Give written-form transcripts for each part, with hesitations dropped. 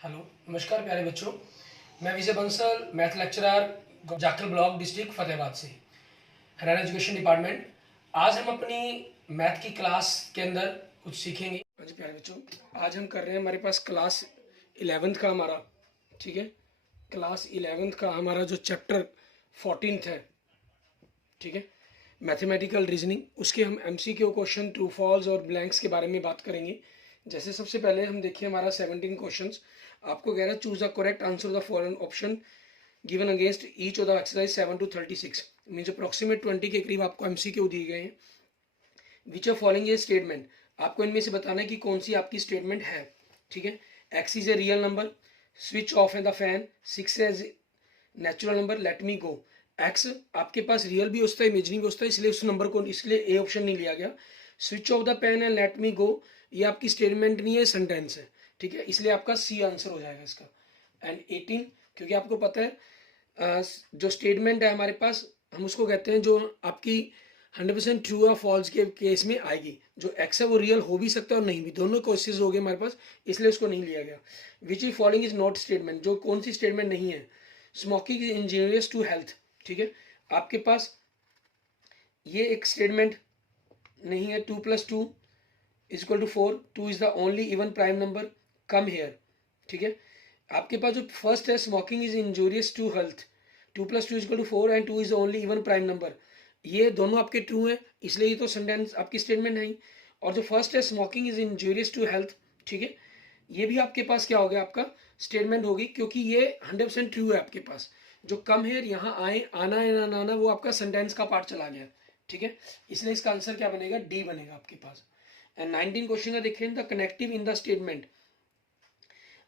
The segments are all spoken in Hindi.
हेलो, नमस्कार प्यारे बच्चों। मैं Vijay Bansal, math lecturer, Jakhal block, district Fatehabad से, हरियाणा एजुकेशन डिपार्टमेंट। आज हम अपनी मैथ की क्लास के अंदर कुछ सीखेंगे। जी प्यारे बच्चों, आज हम कर रहे हैं, हमारे पास क्लास 11th का हमारा, ठीक है, क्लास 11th का हमारा जो चैप्टर 14th है, ठीक है, मैथमेटिकल रीजनिंग, उसके हम एमसीक्यू क्वेश्चन, ट्रू फॉल्स और ब्लैंक्स के बारे में बात करेंगे। जैसे सबसे पहले हम देखिए हमारा 17 क्वेश्चंस। आपको कह रहा है choose the correct answer the following option given against each of the exercise 7 to 36, means approximate 20 के करीब आपको एमसीक्यू दिए गए हैं। Which of following A statement, आपको इनमें से बताना है कि कौन सी आपकी स्टेटमेंट है, ठीक है। X is a real number, switch off है the fan, 6 as natural number, let me go. X आपके पास रियल भी होता है, इमेजिनरी भी होता है, इसलिए उस नंबर को, इसलिए ए ऑप्शन नहीं लिया गया। Switch off the pen and let me go, ये आपकी स्टेटमेंट नहीं है, सेंटेंस है, ठीक है, इसलिए आपका सी आंसर हो जाएगा इसका। एंड 18, क्योंकि आपको पता है जो स्टेटमेंट है हमारे पास, हम उसको कहते हैं जो आपकी 100% ट्रू या फॉल्स के केस में आएगी। जो एक्स है वो रियल हो भी सकता है और नहीं भी, दोनों केसेस हो गए हमारे पास, इसलिए उसको नहीं लिया गया। Which is following is not statement, जो कौन सी स्टेटमेंट नहीं है। Smoking is injurious to health, ठीक है, आपके पास ये एक स्टेटमेंट नहीं है। 2 + 2 = 4, 2 is the only even prime number, come here, ठीक है। आपके पास जो फर्स्ट है, smoking is injurious to health, 2 + 2 = 4 and 2 is the only even prime number, ये दोनों आपके ट्रू हैं, इसलिए ये तो सेंटेंस आपकी स्टेटमेंट नहीं। और जो फर्स्ट है, smoking is injurious to health, ठीक है, ये भी आपके पास क्या हो गया, आपका स्टेटमेंट होगी, क्योंकि ये 100% ट्रू है आपके पास। जो कम है यहाँ आए, आना है ना आना, वो आपका सेंटेंस का पार्ट चला गया, ठीक है, इसलिए इसका आंसर क्या बनेगा, डी बनेगा आपके पास। एंड 19 क्वेश्चन का देखें, the connective in the statement,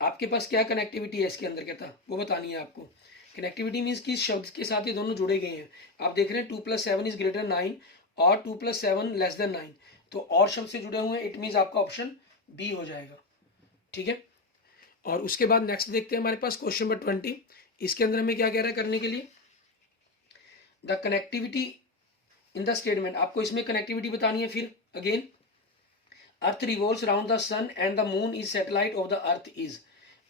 आपके पास क्या कनेक्टिविटी है इसके अंदर, क्या था वो बतानी है आपको। कनेक्टिविटी मीन्स कि शब्द के साथ ये दोनों जुड़े गए हैं। आप देख रहे हैं 2 + 7 इज ग्रेटर 9 और 2 + 7 लेस देन 9, तो और शब्द से जुड़े हुए हैं, इट मीन्स आपका ऑप्शन बी हो जाएगा, ठीक है। और उसके बाद नेक्स्ट देखते हैं हमारे पास क्वेश्चन नंबर 20। इसके अंदर हमें क्या कह रहा है करने के लिए, the connectivity in the statement, आपको इसमें कनेक्टिविटी बतानी है। फिर again, earth revolves around the sun and the moon is satellite of the earth is.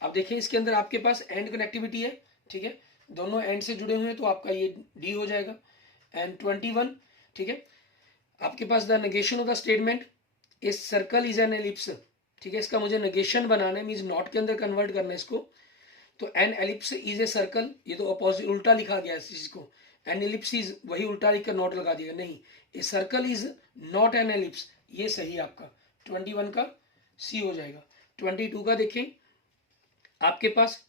अब देखिए इसके अंदर आपके पास एंड कनेक्टिविटी है, ठीक है, दोनों एंड से जुड़े हुए हैं, तो आपका ये डी हो जाएगा। एंड 21, ठीक है, आपके पास the negation of the statement, a circle is an ellipse, ठीक है, इसका मुझे नेगेशन बनाना है, मीन्स नॉट के अंदर कन्वर्ट करना है इसको। तो an ellipse is a circle, ये तो अपोजिट उल्टा लिखा गया इस चीज को, एन एलिप्स इज वही उल्टा लिखकर नॉट लगा दिया, नहीं, ए circle is not an ellipse, ये सही आपका 21 का सी हो जाएगा। 22 का देखें, आपके पास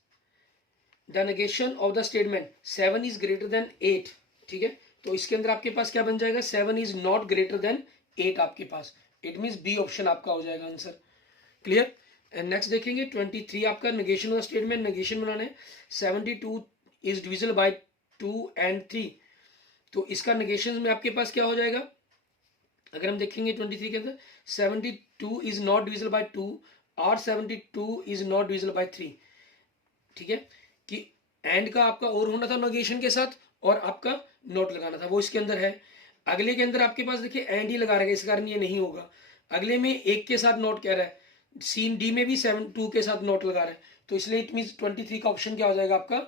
the negation of the statement 7 is greater than 8, ठीक है, तो इसके अंदर आपके पास क्या बन जाएगा, 7 इज नॉट ग्रेटर देन 8 आपके पास, इट मीन्स बी ऑप्शन आपका हो जाएगा आंसर। क्लियर। एंड नेक्स्ट देखेंगे 23, आपका negation of the statement, negation बनाना है। 72 इज डिविजिबल बाय 2 and 3, तो इसका नेगेशन में आपके पास क्या हो जाएगा, अगर हम देखेंगे 23 के अंदर, 72 इज नॉट डिविजिबल बाय 2 और 72 इज नॉट डिविजिबल बाय 3, ठीक है, कि एंड का आपका और होना था नेगेशन के साथ, और आपका नॉट लगाना था, वो इसके अंदर है। अगले के अंदर आपके पास देखिए एंड ही लगा रहेगा, इस कारण ये नहीं होगा। अगले में एक के साथ नोट कह रहा है, सीन डी में भी 7 2 के साथ नोट लगा रहा है, तो इसलिए इट मीन 23 का ऑप्शन क्या हो जाएगा आपका,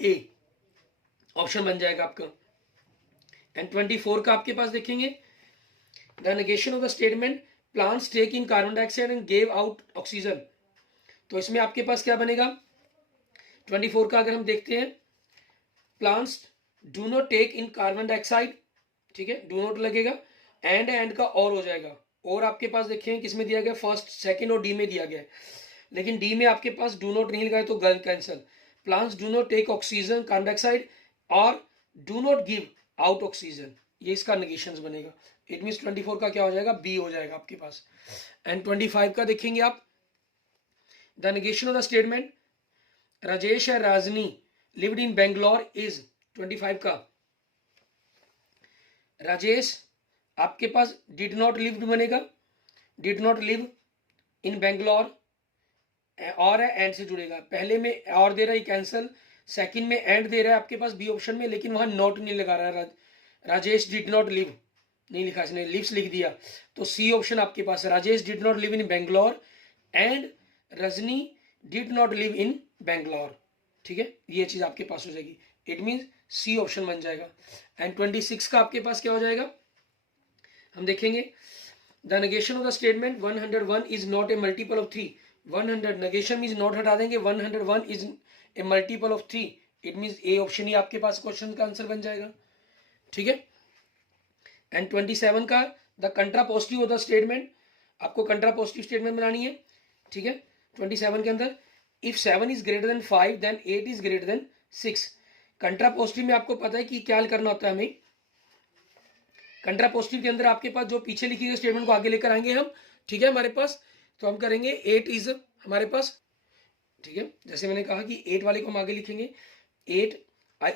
ए ऑप्शन बन जाएगा आपका। एंड 24 का आपके पास देखेंगे, the negation of the statement, plants take in carbon dioxide and gave out oxygen, तो इसमें आपके पास क्या बनेगा 24 का, अगर हम देखते हैं, plants do not take in carbon dioxide, ठीक है, डू नॉट लगेगा, एंड का और हो जाएगा, और आपके पास देखें किस में दिया गया, फर्स्ट सेकंड और डी में दिया गया है, लेकिन डी में आपके पास डू नॉट नहीं लगाया, तो गल cancel. Plants do not take oxygen carbon dioxide और do not give out oxygen, ये इसका नेगेशन बनेगा, इट मीन 24 का क्या हो जाएगा, बी हो जाएगा आपके पास। एंड 25 का देखेंगे आप, the negation of the statement, Rajesh है राजनी लिव्ड इन बेंगलोर इज, 25 का, राजेश आपके पास डिड नॉट लिव्ड बनेगा, did not live in Bangalore, और है एंड से जुड़ेगा, पहले में और दे रहा है कैंसल, सेकंड में एंड दे रहा है आपके पास बी ऑप्शन में, लेकिन वहां नॉट नहीं लगा रहा है, राजेश डिड नॉट लिव नहीं लिखा, इसने लिव्स लिख दिया, तो सी ऑप्शन आपके पास है, Rajesh did not live in Bangalore and Rajni did not live in Bangalore. ठीक है, ये चीज आपके पास हो जाएगी। इट मीन सी ऑप्शन बन जाएगा। एंड 26 का आपके पास क्या हो जाएगा, हम देखेंगे the negation of the statement 101 is not a multiple of 3। 100 negation means not हटा देंगे, 101 is a multiple of 3। It means a option ही आपके पास क्वेश्चन का आंसर बन जाएगा। ठीक है। एंड 27 का the contrapositive of the statement, आपको कंट्रापोजिटिव स्टेटमेंट बनानी है। ठीक है, 27 के अंदर if 7 is greater than 5 then 8 is greater than 6। Contrapositive में आपको पता है कि क्या करना होता है हमें। कंट्रापोजिटिव के अंदर आपके पास जो पीछे लिखी गई स्टेटमेंट को आगे लेकर आएंगे हम। ठीक है, हमारे पास तो हम करेंगे 8 इज हमारे पास। ठीक है, जैसे मैंने कहा कि 8 वाले को हम आगे लिखेंगे, 8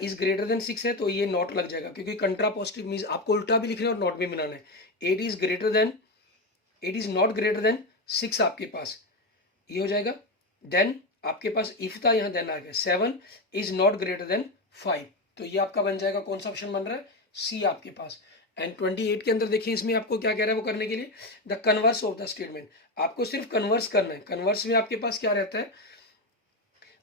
इज ग्रेटर देन 6 है तो ये नॉट लग जाएगा, क्योंकि कंट्रापोजिटिव मीन्स आपको उल्टा भी लिखना है और नॉट भी बनाना है। 8 is greater than, 8 is not greater than 6 आपके पास ये हो जाएगा। देन आपके पास इफ था, यहाँ देन आ गया। 7 इज नॉट ग्रेटर देन 5, तो ये आपका बन जाएगा, कौन सा ऑप्शन बन रहा है, सी आपके पास। एंड 28 के अंदर देखिए, इसमें आपको क्या कह रहा है वो करने के लिए, the converse of the statement. आपको सिर्फ कन्वर्स करना है। कन्वर्स में आपके पास क्या रहता है,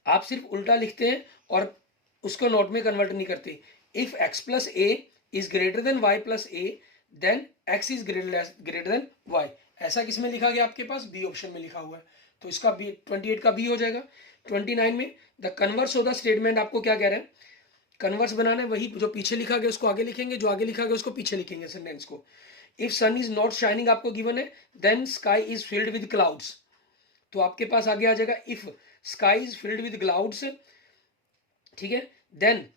आप सिर्फ उल्टा लिखते हैं और उसको नोट में कन्वर्ट नहीं करते। If x plus a is greater than y plus a then x is greater than y. ऐसा किसमें लिखा गया आपके पास, बी ऑप्शन में लिखा हुआ है, तो इसका बी 28 का बी हो जाएगा। 29 में the converse of the statement आपको क्या कह रहा है, कन्वर्स बनाना है, वही जो पीछे लिखा गया उसको आगे लिखेंगे, जो आगे लिखा गया उसको पीछे लिखेंगे सेंटेंस को। If sun is not shining आपको गिवन है, then sky is filled with clouds, तो आपके पास आगे आ जाएगा if sky is filled with clouds. ठीक है, then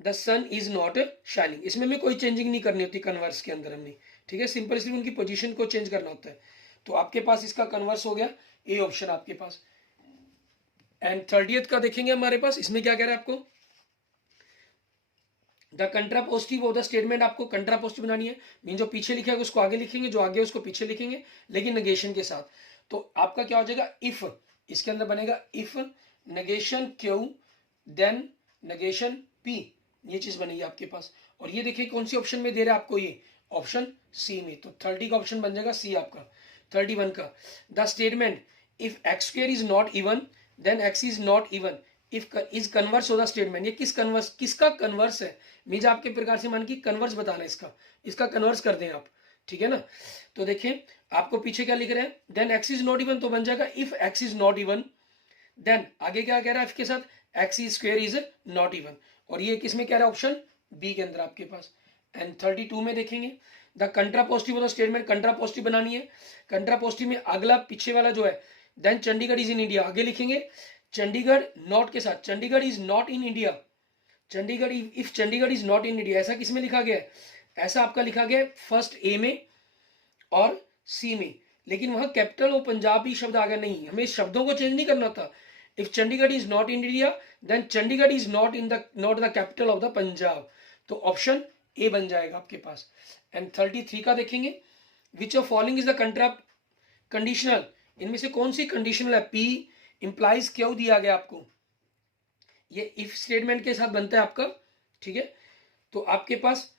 the sun is not shining. इसमें हमें कोई चेंजिंग नहीं करनी होती कन्वर्स के अंदर हमने। ठीक है, सिंपल सिर्फ उनकी पोजीशन को चेंज करना होता है। तो आपके पास इसका कन्वर्स हो गया ए ऑप्शन आपके पास। एंड 30th का देखेंगे हमारे पास, इसमें क्या कह रहा है आपको, the contrapositive of the statement. आपको कंट्रापोजिटिव बनानी है, मीन जो पीछे लिखा है उसको आगे लिखेंगे, जो आगे उसको पीछे लिखेंगे, लेकिन नेगेशन के साथ। तो आपका क्या हो जाएगा, इफ, इसके अंदर बनेगा if negation q then negation p, ये चीज बनेगी आपके पास। और ये देखिए कौन सी ऑप्शन में दे रहा है आपको, ये ऑप्शन सी में, तो 30 का ऑप्शन बन जाएगा सी आपका। 31 का the statement if x square is not even then x is not even if is converse of the statement. ये किसका कन्वर्स है, मीज आपके प्रकार से मान की कन्वर्स बताना है इसका कन्वर्स कर दें आप। ठीक है ना, तो देखिए आपको पीछे क्या लिख रहे हैं, then x is not even, तो बन जाएगा if x is not even, then आगे क्या कह रहा है, इसके साथ x is square is not even, और ये किसमें कह रहा है, ऑप्शन बी के अंदर आपके पास। एंड 32 में देखेंगे the contrapositive of the statement, contrapositive बनानी है। कंट्रापोजिटिव में अगला पीछे वाला जो है, then Chandigarh is in India, आगे लिखेंगे चंडीगढ़ नॉट के साथ, Chandigarh is not in India. Chandigarh if Chandigarh is not in India, ऐसा किसमें लिखा गया है, ऐसा आपका लिखा गया है फर्स्ट ए में और सी में, लेकिन वहां कैपिटल और पंजाबी शब्द आ गया नहीं, हमें शब्दों को चेंज नहीं करना होता। If Chandigarh is not in India then Chandigarh is not the capital of the Punjab, तो ऑप्शन ए बन जाएगा आपके पास। एंड 33 का देखेंगे, which of following is the कंट्रा conditional, इनमें से कौन सी कंडीशनल है, पी इंप्लाइज क्यों दिया गया आपको, ये इफ स्टेटमेंट के साथ बनता है आपका। ठीक है, तो आपके पास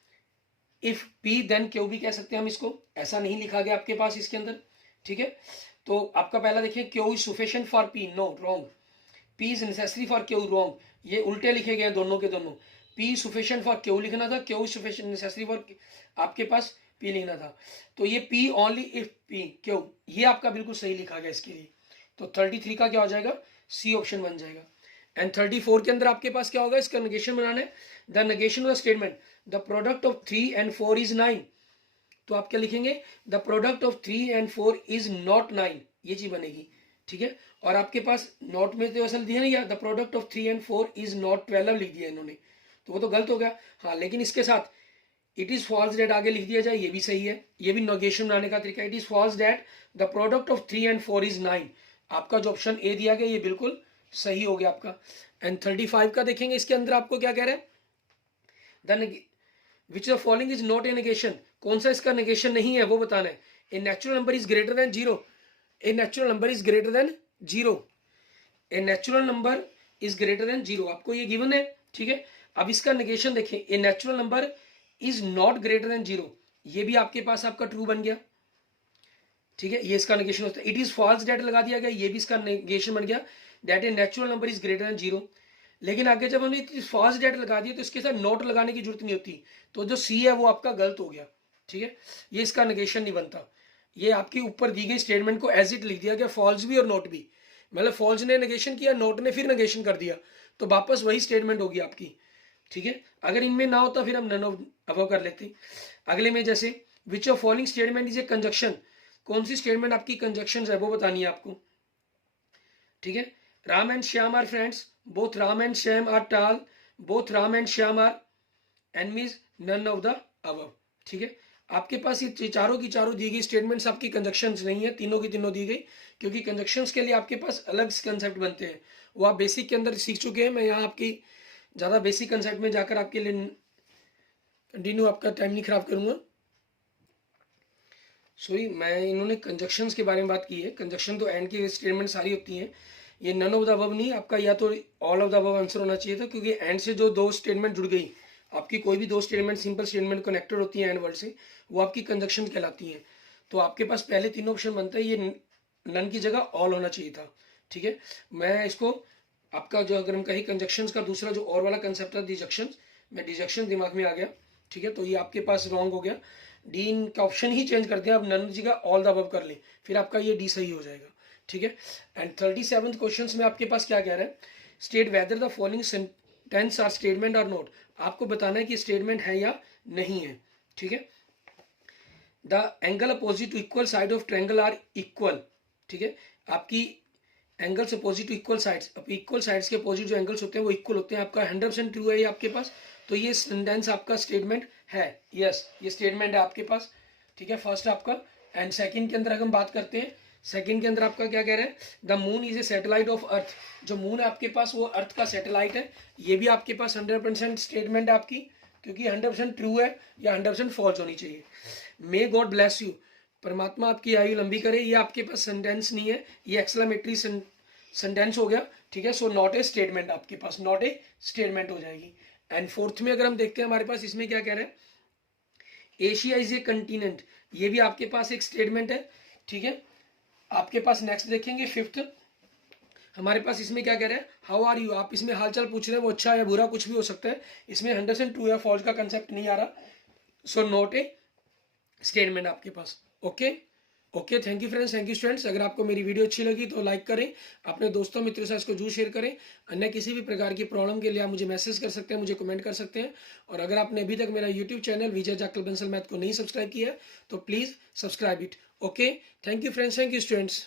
इफ पी देन क्यों भी कह सकते हैं हम इसको, ऐसा नहीं लिखा गया आपके पास इसके अंदर। ठीक है, तो आपका पहला देखिए q is sufficient for p, no wrong. P is necessary for q, wrong, ये उल्टे लिखे गए दोनों के दोनों। पी सफिशिएंट फॉर क्यों लिखना था, क्यों इज सफिशिएंट नेसेसरी फॉर आपके पास पी लिखना था, तो ये पी ओनली इफ पी क्यों, ये आपका बिल्कुल सही लिखा गया इसके लिए। तो 33 का क्या हो जाएगा, सी ऑप्शन बन जाएगा। एंड 34 के अंदर आपके पास क्या होगा, इसका नेगेशन बनाना है। The negation of the statement the product of 3 and 4 is 9, तो आप क्या लिखेंगे, the product of 3 and 4 is not 9, ये चीज बनेगी। ठीक है, और आपके पास नॉट में तो असल दिया नहीं गया, the product of 3 and 4 is not 12 लिख दिया इन्होंने, तो वो तो गलत हो गया। हाँ, लेकिन इसके साथ इट इज फॉल्स डेट आगे लिख दिया जाए, ये भी सही है, ये भी नेगेशन बनाने का तरीका। It is false that the product of 3 and 4 is 9, आपका जो ऑप्शन ए दिया गया ये बिल्कुल सही हो गया आपका। एंड 35 का देखेंगे, इसके अंदर आपको क्या कह रहे हैं, the which of following is not A negation, कौन सा इसका नेगेशन नहीं है वो बताना है। ए natural number is greater than 0, A natural number is greater than 0, A natural number is greater than 0, आपको ये गिवन है। ठीक है, अब इसका नेगेशन देखें, ए natural number is not greater than 0, ये भी आपके पास आपका ट्रू बन गया। ठीक है, ये इसका नेगेशन होता है। इट इज फॉल्स डेट लगा दिया गया, ये भी इसका नेगेशन बन गया। That a natural number is greater than 0। लेकिन आगे जब हमने फॉल्स डेट लगा दी तो इसके साथ नॉट लगाने की जरूरत नहीं होती, तो जो सी है वो आपका गलत हो गया, ठीक है, ये इसका नेगेशन नहीं बनता। ये आपकी ऊपर दी गई स्टेटमेंट को एज इट लिख दिया गया, फॉल्स भी और नॉट भी, मतलब फॉल्स ने नेगेशन किया, नॉट ने फिर नेगेशन कर दिया, तो वापस वही स्टेटमेंट होगी आपकी, ठीक है। अगर इनमें ना होता फिर हम नन ऑफ अबव कर लेते। अगले में जैसे which of following statement is A conjunction, कौन सी स्टेटमेंट आपकी कंजक्शन है वो बतानी है आपको, ठीक है। Ram and Shyam are friends, both Ram and Shyam are tall, both Ram and Shyam are enemies, none of the above, ठीक है। आपके पास ये चारों की चारों दी गई स्टेटमेंट्स आपकी कंजक्शंस नहीं है, तीनों की तीनों दी गई, क्योंकि कंजक्शंस के लिए आपके पास अलग कंसेप्ट बनते हैं, वो आप बेसिक के अंदर सीख चुके हैं। मैं यहाँ आपकी ज़्यादा बेसिक कंसेप्ट में जाकर आपके लिए कंटिन्यू आपका टाइम नहीं खराब करूँगा। सॉरी, मैं इन्होंने कंजक्शंस के बारे में बात की है, कंजक्शन तो एंड की स्टेटमेंट सारी होती हैं, ये नन ऑफ द अबव नहीं, आपका या तो all of the above answer होना चाहिए था, क्योंकि एंड से जो दो स्टेटमेंट जुड़ गई, आपकी कोई भी दो स्टेटमेंट सिंपल स्टेटमेंट कनेक्टेड होती है एंड वर्ड से, वो आपकी कंजक्शन कहलाती है। तो आपके पास पहले तीनों ऑप्शन बनता है, ये नन की जगह ऑल होना चाहिए था, ठीक है। मैं इसको आपका जो अगर हम कहीं कंजक्शंस का दूसरा जो और वाला कंसेप्ट था डिजक्शन, मैं डिजक्शन दिमाग में आ गया, ठीक है, तो ये आपके पास रॉन्ग हो गया, डी का ऑप्शन ही चेंज कर दिया, आप नन जी का ऑल द अबव कर लें, फिर आपका ये डी सही हो जाएगा, ठीक है। एंड 37th क्वेश्चन में आपके पास क्या कह रहा है, state whether the following sentence are statement और नोट, आपको बताना है कि स्टेटमेंट है या नहीं है, ठीक है। The angle opposite to equal side of triangle are equal, ठीक है, आपकी angles opposite to equal sides, अब इक्वल साइड्स के अपोजिट जो एंगल्स होते हैं वो इक्वल होते हैं, आपका 100% ट्रू है ये आपके पास, तो ये सेंटेंस आपका स्टेटमेंट है, यस ये स्टेटमेंट है आपके पास, ठीक है, फर्स्ट आपका। एंड सेकंड के अंदर अगर हम बात करते हैं, सेकंड के अंदर आपका क्या कह रहा है, the moon is a satellite of earth, जो मून है आपके पास वो अर्थ का सैटेलाइट है, ये भी आपके पास 100% स्टेटमेंट है आपकी, क्योंकि 100% ट्रू है या 100% फॉल्स होनी चाहिए। मे गॉड ब्लेस यू, परमात्मा आपकी आयु लंबी करे, ये आपके पास सेंटेंस नहीं है, ये एक्सक्लेमेटरी सेंटेंस हो गया, ठीक है, सो नॉट ए स्टेटमेंट, आपके पास नॉट ए स्टेटमेंट हो जाएगी। एंड फोर्थ में अगर हम देखते हैं हमारे पास इसमें क्या कह रहे हैं, एशिया इज ए कंटिनेंट, ये भी आपके पास एक स्टेटमेंट है, ठीक है। आपके पास नेक्स्ट देखेंगे फिफ्थ, हमारे पास इसमें क्या कह रहे हैं, हाउ आर यू, आप इसमें हालचाल पूछ रहे हैं, वो अच्छा या बुरा कुछ भी हो सकता है, इसमें 100% ट्रू या फॉल्स का कंसेप्ट नहीं आ रहा, सो नॉट ए स्टेटमेंट आपके पास, okay okay. Thank you friends, thank you students. अगर आपको मेरी वीडियो अच्छी लगी तो लाइक करें, अपने दोस्तों मित्रों से इसको जरूर शेयर करें। अन्य किसी भी प्रकार की प्रॉब्लम के लिए आप मुझे मैसेज कर सकते हैं, मुझे कमेंट कर सकते हैं। और अगर आपने अभी तक मेरा यूट्यूब चैनल विजय जाखल बंसल मैथ को नहीं सब्सक्राइब किया है तो please subscribe it, okay. Thank you friends, thank you students.